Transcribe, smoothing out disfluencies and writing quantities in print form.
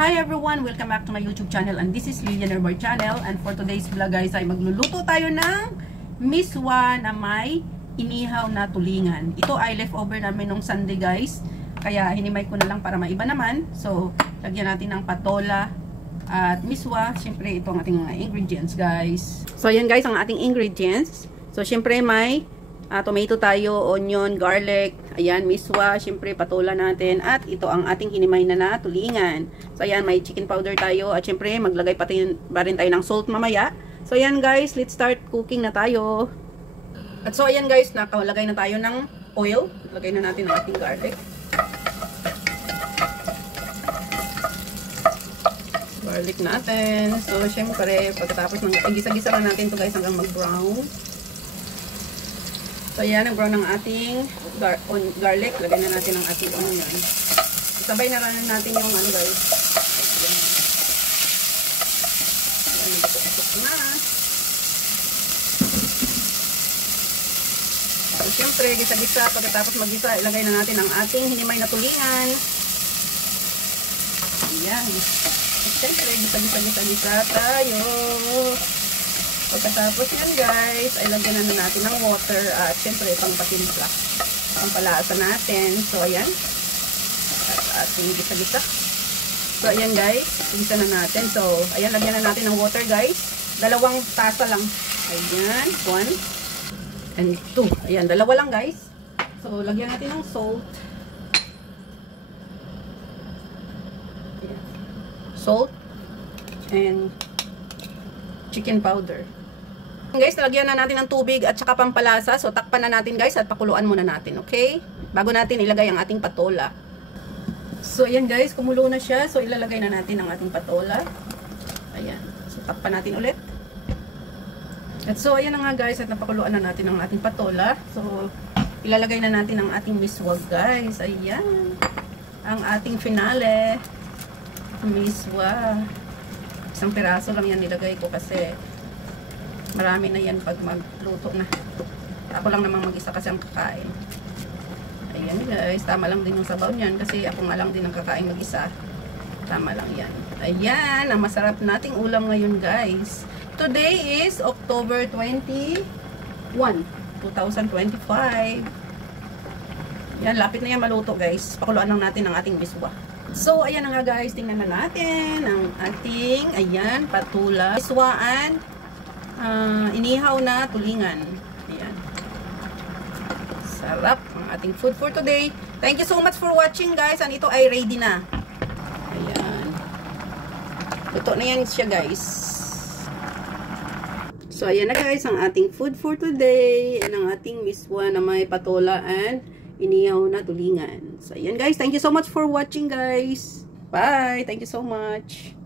Hi everyone! Welcome back to my YouTube channel and this is Lilian Herbal Channel, and for today's vlog guys ay magluluto tayo ng miswa na may inihaw na tulingan. Ito ay leftover namin nung Sunday guys, kaya hinimay ko na lang para maiba naman. So lagyan natin ng patola at miswa. Siyempre ito ang ating mga ingredients guys. So ayan guys ang ating ingredients. So siyempre may tomato tayo, onion, garlic, ayan, miswa, syempre patola natin, at ito ang ating hinimay na tulingan. So ayan, may chicken powder tayo, at syempre maglagay pa rin tayo ng salt mamaya. So ayan guys, let's start cooking na tayo. At so ayan guys, nakalagay na tayo ng oil. Lagay na natin ang ating garlic. Garlic natin. So syempre, pagkatapos ng gisa-gisa na natin to guys hanggang mag-brown. So ayan, nag-brown ng ating garlic. Lagyan na natin ang ating onion. Sabay na rin natin yung ano guys. Ayan, nagputok na. So syempre, gisa-gisa. Pagkatapos mag-gisa, ilagay na natin ang ating hinimay na tulingan. Ayan. At syempre, gisa-gisa tayo. Pagkatapos yan guys, ay lagyan na natin ng water at syempre pang patimpla, pang palasa natin. So ayan, at ating gisa-gisa. So ayan guys, gisa na natin. So ayan, lagyan na natin ng water guys. 2 tasa lang. Ayan, 1 and 2. Ayan, 2 lang guys. So lagyan natin ng salt. Ayan. Salt and chicken powder. Guys, nalagyan na natin ng tubig at saka pampalasa. So, takpan na natin guys at pakuluan muna natin, okay? Bago natin ilagay ang ating patola. So, ayan guys, kumulo na siya. So, ilalagay na natin ang ating patola. Ayan. So, takpan natin ulit. At so, ayan na nga guys, at napakuluan na natin ang ating patola. So, ilalagay na natin ang ating miswa guys. Ayan. Ang ating finale. Miswa. Isang piraso lang yan nilagay ko kasi marami na yan pag magluto na. Ako lang namang mag-isa kasi ang kakain. Ayan guys, tama lang din yung sabaw niyan kasi ako nga lang din ang kakain mag-isa. Tama lang yan. Ayan, ang masarap nating ulam ngayon guys. Today is October 21, 2025. Yan, lapit na yan maluto guys. Pakuluan lang natin ang ating miswa. So, ayan na nga guys, tingnan na natin ang ating, ayan, patula, miswaan, inihaw na tulingan. Ayan. Sarap ang ating food for today. Thank you so much for watching guys. And ito ay ready na. Ayan. Luto na yan siya guys. So ayan na guys ang ating food for today. And ang ating miswa na may patola and inihaw na tulingan. So ayan guys. Thank you so much for watching guys. Bye. Thank you so much.